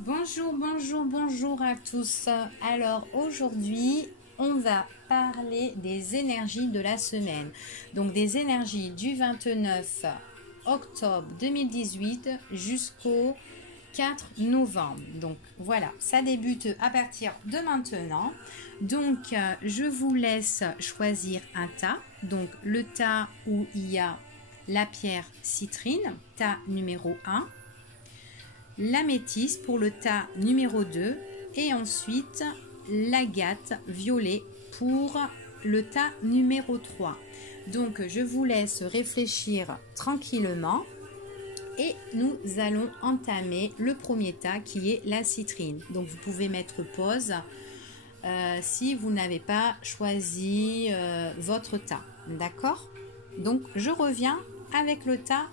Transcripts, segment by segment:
Bonjour, bonjour, bonjour à tous. Alors aujourd'hui, on va parler des énergies de la semaine. Donc des énergies du 29 octobre 2018 jusqu'au 4 novembre. Donc voilà, ça débute à partir de maintenant. Donc je vous laisse choisir un tas. Donc le tas où il y a la pierre citrine, tas numéro 1, l'améthyste pour le tas numéro 2 et ensuite l'agate violet pour le tas numéro 3. Donc je vous laisse réfléchir tranquillement et nous allons entamer le premier tas qui est la citrine. Donc vous pouvez mettre pause si vous n'avez pas choisi votre tas. D'accord? Donc je reviens avec le tas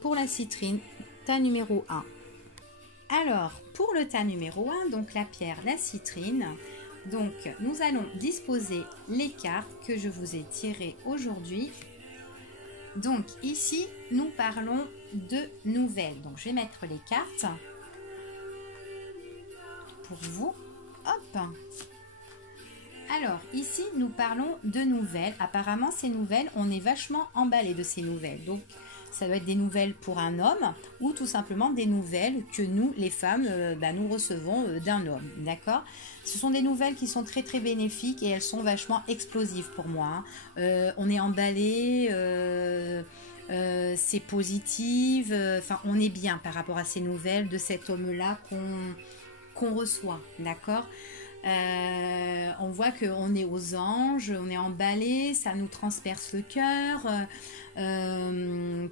pour la citrine, tas numéro 1. Alors, pour le tas numéro 1, donc la pierre, la citrine, donc nous allons disposer les cartes que je vous ai tirées aujourd'hui. Donc ici, nous parlons de nouvelles. Donc je vais mettre les cartes pour vous. Hop! Alors ici, nous parlons de nouvelles. Apparemment, ces nouvelles, on est vachement emballé de ces nouvelles. Donc ça doit être des nouvelles pour un homme ou tout simplement des nouvelles que nous, les femmes, nous recevons d'un homme. D'accord? Ce sont des nouvelles qui sont très très bénéfiques et elles sont vachement explosives pour moi. On est emballé, c'est positif, on est bien par rapport à ces nouvelles de cet homme-là qu'on reçoit. D'accord? On voit qu'on est aux anges, on est emballé, ça nous transperce le cœur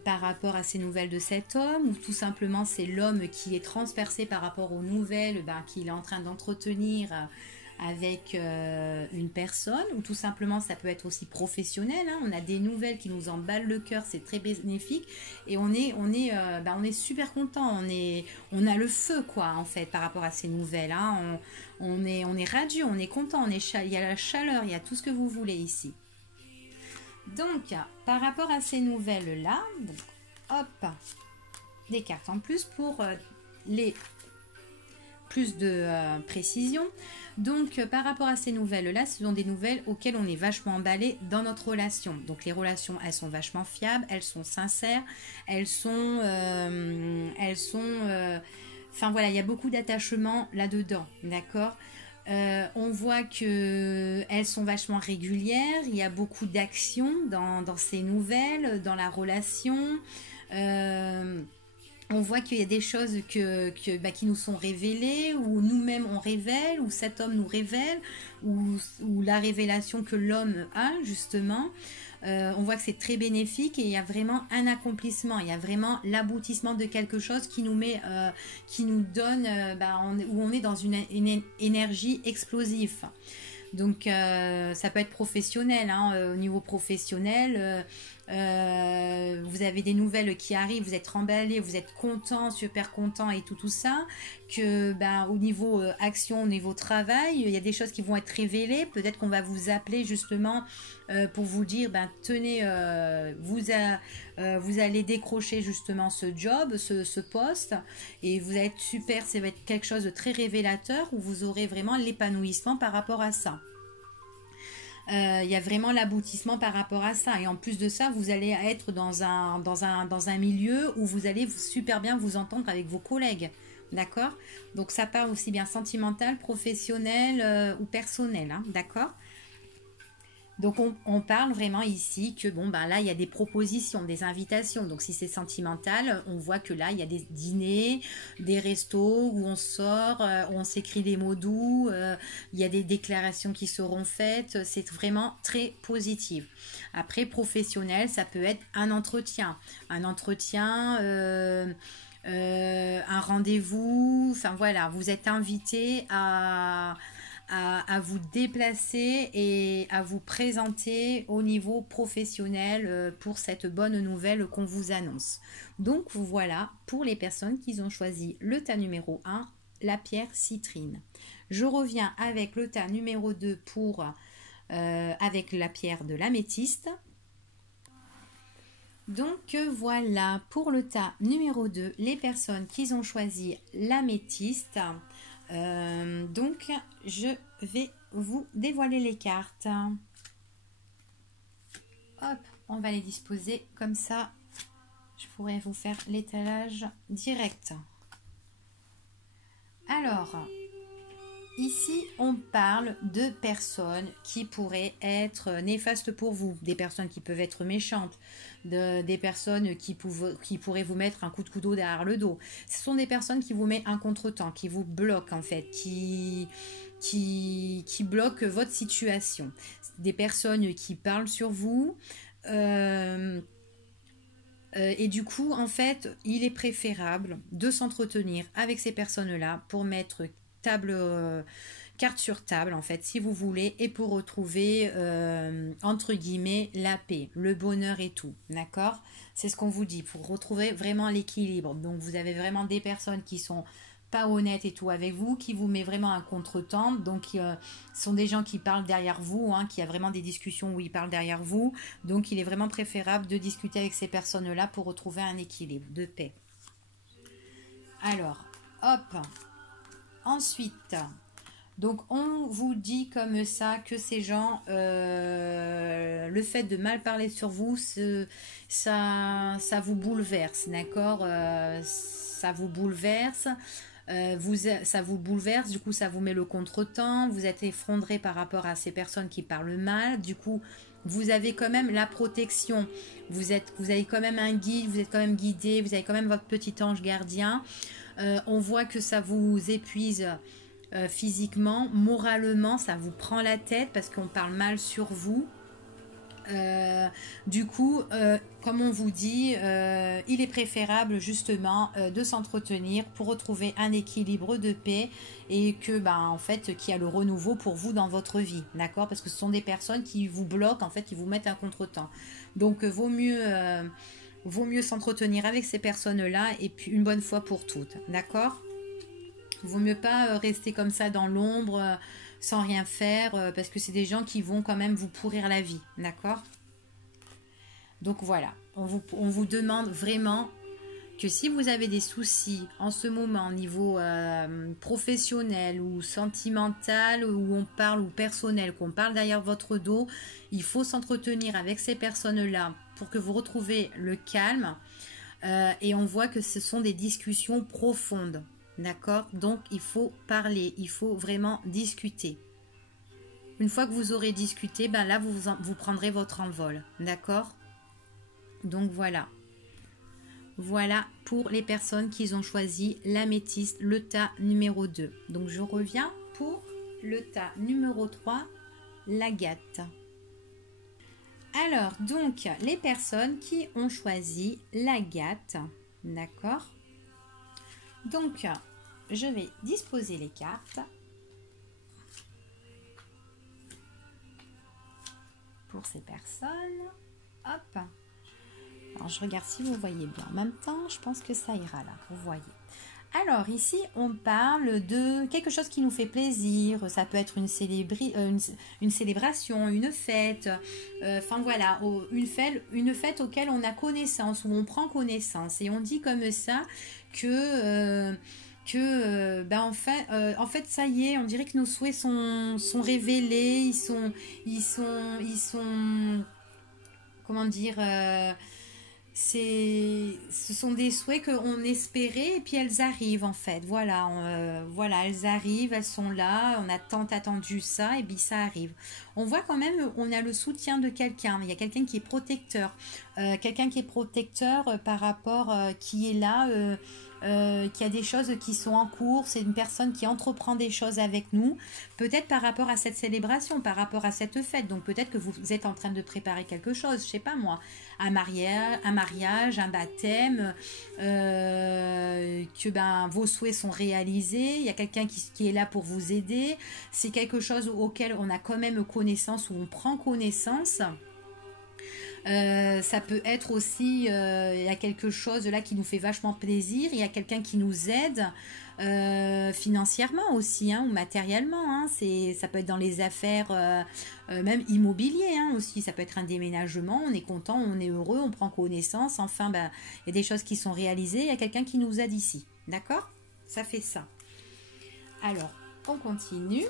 par rapport à ces nouvelles de cet homme, ou tout simplement c'est l'homme qui est transpercé par rapport aux nouvelles qu'il est en train d'entretenir avec une personne, ou tout simplement ça peut être aussi professionnel, hein. On a des nouvelles qui nous emballent le cœur, c'est très bénéfique et on est super content, on a le feu quoi en fait par rapport à ces nouvelles, hein. On est radieux, on est content, il y a la chaleur, il y a tout ce que vous voulez ici. Donc par rapport à ces nouvelles là, hop, des cartes en plus pour les plus de précision. Donc par rapport à ces nouvelles là, ce sont des nouvelles auxquelles on est vachement emballé dans notre relation. Donc les relations, elles sont vachement fiables, elles sont sincères, elles sont enfin voilà, il y a beaucoup d'attachement là-dedans, d'accord. On voit que elles sont vachement régulières, il y a beaucoup d'actions dans ces nouvelles, dans la relation. On voit qu'il y a des choses qui nous sont révélées, ou nous-mêmes on révèle, ou cet homme nous révèle, ou la révélation que l'homme a justement. On voit que c'est très bénéfique et il y a vraiment un accomplissement, il y a vraiment l'aboutissement de quelque chose qui nous met, qui nous donne, où on est dans une énergie explosive. Donc ça peut être professionnel, hein, au niveau professionnel, vous avez des nouvelles qui arrivent, vous êtes emballé, vous êtes content, super content et tout ça, que au niveau action, au niveau travail, il y a des choses qui vont être révélées, peut-être qu'on va vous appeler justement pour vous dire, tenez, vous allez décrocher justement ce job, ce poste, et vous allez être super, ça va être quelque chose de très révélateur, où vous aurez vraiment l'épanouissement par rapport à ça. Il y a vraiment l'aboutissement par rapport à ça, et en plus de ça vous allez être dans un milieu où vous allez super bien vous entendre avec vos collègues, d'accord. Donc ça part aussi bien sentimental, professionnel ou personnel, hein, d'accord. Donc on parle vraiment ici que là il y a des propositions, des invitations. Donc si c'est sentimental, on voit que là il y a des dîners, des restos où on sort, où on s'écrit des mots doux, il y a des déclarations qui seront faites. C'est vraiment très positif. Après professionnel, ça peut être un entretien, un rendez-vous. Enfin voilà, vous êtes invité à vous déplacer et à vous présenter au niveau professionnel pour cette bonne nouvelle qu'on vous annonce. Donc voilà pour les personnes qui ont choisi le tas numéro 1, la pierre citrine. Je reviens avec le tas numéro 2 avec la pierre de l'améthyste. Donc voilà pour le tas numéro 2, les personnes qui ont choisi l'améthyste. Donc je vais vous dévoiler les cartes. Hop, on va les disposer comme ça. Je pourrais vous faire l'étalage direct. Alors, ici, on parle de personnes qui pourraient être néfastes pour vous, des personnes qui peuvent être méchantes, des personnes qui pourraient vous mettre un coup de couteau derrière le dos. Ce sont des personnes qui vous mettent un contretemps, qui vous bloquent en fait, qui bloquent votre situation. Des personnes qui parlent sur vous. Et du coup, en fait, il est préférable de s'entretenir avec ces personnes-là pour mettre carte sur table, en fait, si vous voulez, et pour retrouver, entre guillemets, la paix, le bonheur et tout, d'accord? C'est ce qu'on vous dit, pour retrouver vraiment l'équilibre. Donc, vous avez vraiment des personnes qui sont pas honnêtes et tout avec vous, qui vous met vraiment un contretemps. Donc, ce sont des gens qui parlent derrière vous, hein, qui a vraiment des discussions où ils parlent derrière vous. Donc, il est vraiment préférable de discuter avec ces personnes-là pour retrouver un équilibre de paix. Alors, hop. Ensuite, donc on vous dit comme ça que ces gens, le fait de mal parler sur vous, ça vous bouleverse, d'accord? Ça vous bouleverse. Ça vous bouleverse, du coup ça vous met le contretemps, vous êtes effondré par rapport à ces personnes qui parlent mal, du coup vous avez quand même la protection, vous avez quand même un guide, vous êtes quand même guidé, vous avez quand même votre petit ange gardien. On voit que ça vous épuise physiquement, moralement, ça vous prend la tête parce qu'on parle mal sur vous. Du coup, comme on vous dit, il est préférable justement de s'entretenir pour retrouver un équilibre de paix et que, en fait, qu'il y a le renouveau pour vous dans votre vie, d'accord? Parce que ce sont des personnes qui vous bloquent, en fait, qui vous mettent un contretemps. Donc, vaut mieux s'entretenir avec ces personnes-là et puis une bonne fois pour toutes, d'accord? Vaut mieux pas rester comme ça dans l'ombre sans rien faire parce que c'est des gens qui vont quand même vous pourrir la vie, d'accord? Donc voilà, on vous demande vraiment que si vous avez des soucis en ce moment au niveau professionnel ou sentimental où on parle ou personnel, qu'on parle derrière votre dos, il faut s'entretenir avec ces personnes-là pour que vous retrouvez le calme et on voit que ce sont des discussions profondes. D'accord? Donc, il faut parler, il faut vraiment discuter. Une fois que vous aurez discuté, là, vous prendrez votre envol. D'accord? Donc, voilà. Voilà pour les personnes qui ont choisi l'améthyste, le tas numéro 2. Donc, je reviens pour le tas numéro 3, l'agate. Alors, donc, les personnes qui ont choisi l'agate, d'accord? Donc, je vais disposer les cartes pour ces personnes. Hop. Alors, je regarde si vous voyez bien. En même temps, je pense que ça ira là, vous voyez. Alors, ici, on parle de quelque chose qui nous fait plaisir. Ça peut être une célébration, une fête. Enfin, voilà, une fête auquel on a connaissance, où on prend connaissance. Et on dit comme ça que en fait, ça y est, on dirait que nos souhaits sont révélés. Ils sont comment dire... ce sont des souhaits qu'on espérait et puis elles arrivent en fait. Voilà, elles arrivent, elles sont là, on a tant attendu ça et puis ça arrive. On voit quand même, on a le soutien de quelqu'un, il y a quelqu'un qui est protecteur, par rapport, qui est là, qui a des choses qui sont en cours, c'est une personne qui entreprend des choses avec nous, peut-être par rapport à cette célébration, par rapport à cette fête. Donc peut-être que vous êtes en train de préparer quelque chose, je sais pas moi, un mariage, un baptême, que vos souhaits sont réalisés, il y a quelqu'un qui est là pour vous aider, c'est quelque chose auquel on a quand même connaissance, où on prend connaissance. Ça peut être aussi, il y a quelque chose là qui nous fait vachement plaisir, il y a quelqu'un qui nous aide financièrement aussi, hein, ou matériellement, hein. Ça peut être dans les affaires, même immobilier, hein, aussi, ça peut être un déménagement, on est content, on est heureux, on prend connaissance, enfin, ben, il y a des choses qui sont réalisées, il y a quelqu'un qui nous aide ici, d'accord? Ça fait ça. Alors, on continue.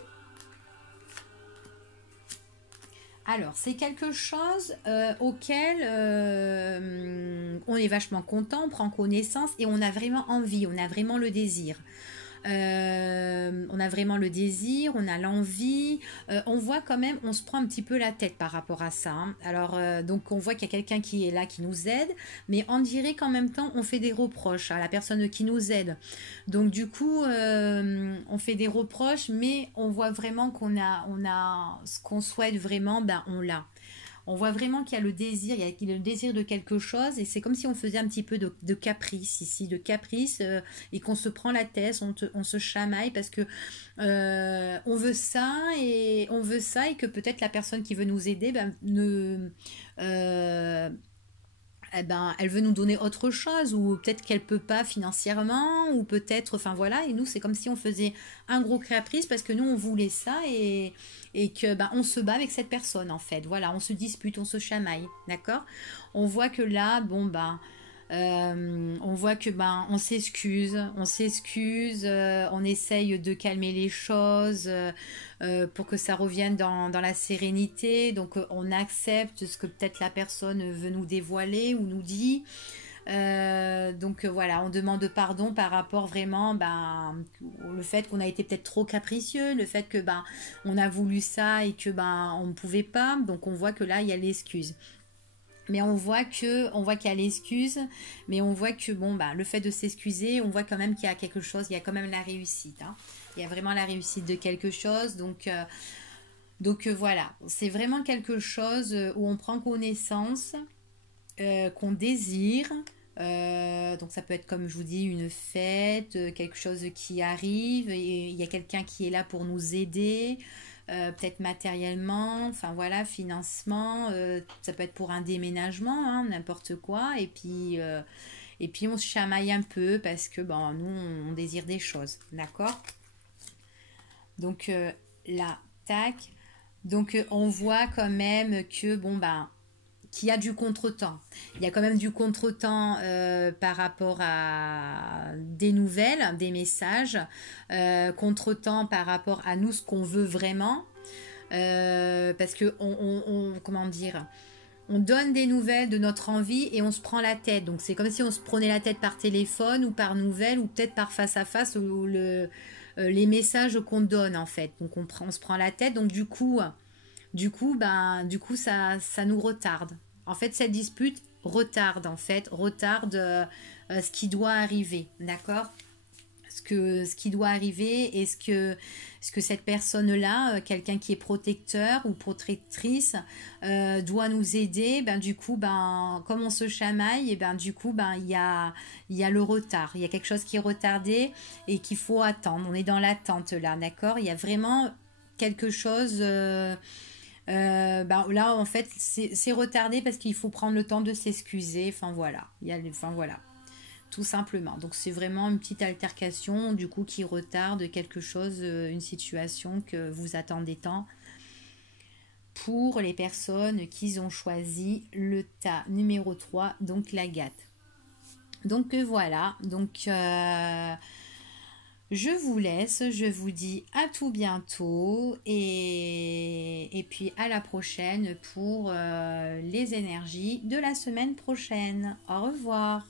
Alors, c'est quelque chose auquel on est vachement content, on prend connaissance et on a vraiment envie, on a vraiment le désir. On a vraiment le désir, on a l'envie. On voit quand même, on se prend un petit peu la tête par rapport à ça, hein. Alors, donc, on voit qu'il y a quelqu'un qui est là, qui nous aide, mais on dirait qu'en même temps, on fait des reproches à la personne qui nous aide. Donc, du coup, on fait des reproches, mais on voit vraiment qu'on a ce qu'on souhaite vraiment, ben, on l'a. On voit vraiment qu'il y a le désir, il y a le désir de quelque chose, et c'est comme si on faisait un petit peu de caprice ici, de caprice, et qu'on se prend la tête, on se chamaille parce que on veut ça, et que peut-être la personne qui veut nous aider, ben, euh, eh ben, elle veut nous donner autre chose, ou peut-être qu'elle peut pas financièrement, ou peut-être, enfin voilà, et nous c'est comme si on faisait un gros caprice parce que nous on voulait ça, et que ben, on se bat avec cette personne en fait, voilà, on se dispute, on se chamaille, d'accord? On voit que là, bon ben, on voit que ben on s'excuse, on essaye de calmer les choses, pour que ça revienne dans la sérénité. Donc on accepte ce que peut-être la personne veut nous dévoiler ou nous dit. Donc voilà, on demande pardon par rapport vraiment, ben, le fait qu'on a été peut-être trop capricieux, le fait que ben on a voulu ça et que ben on ne pouvait pas. Donc on voit que là il y a l'excuse. Mais on voit qu'il y a l'excuse, mais on voit que bon bah le fait de s'excuser, on voit quand même qu'il y a quelque chose, il y a quand même la réussite, hein. Il y a vraiment la réussite de quelque chose, donc voilà, c'est vraiment quelque chose où on prend connaissance, qu'on désire. Donc ça peut être, comme je vous dis, une fête, quelque chose qui arrive, et il y a quelqu'un qui est là pour nous aider, peut-être matériellement, enfin voilà, financement, ça peut être pour un déménagement, hein, n'importe quoi, et puis on se chamaille un peu parce que bon, nous on désire des choses, d'accord? Donc là, tac, donc on voit quand même que bon ben qu'il y a du contretemps. Il y a quand même du contretemps par rapport à des nouvelles, des messages, contretemps par rapport à nous, ce qu'on veut vraiment. Parce que comment dire, on donne des nouvelles de notre envie et on se prend la tête. Donc c'est comme si on se prenait la tête par téléphone ou par nouvelle ou peut-être par face à face, ou les messages qu'on donne en fait. Donc on se prend la tête. Donc du coup, ça nous retarde. En fait, cette dispute retarde ce qui doit arriver, d'accord? Ce qui doit arriver, et ce que cette personne-là, quelqu'un qui est protecteur ou protectrice, doit nous aider. Ben du coup, ben comme on se chamaille, et ben du coup, ben il y a le retard, il y a quelque chose qui est retardé et qu'il faut attendre. On est dans l'attente là, d'accord? Il y a vraiment quelque chose. Ben, là en fait c'est retardé parce qu'il faut prendre le temps de s'excuser, enfin voilà, enfin voilà, tout simplement. Donc c'est vraiment une petite altercation du coup qui retarde quelque chose, une situation que vous attendez tant, pour les personnes qui ont choisi le tas numéro 3, donc l'agate. Donc voilà, donc je vous laisse, je vous dis à tout bientôt, et puis à la prochaine pour les énergies de la semaine prochaine. Au revoir.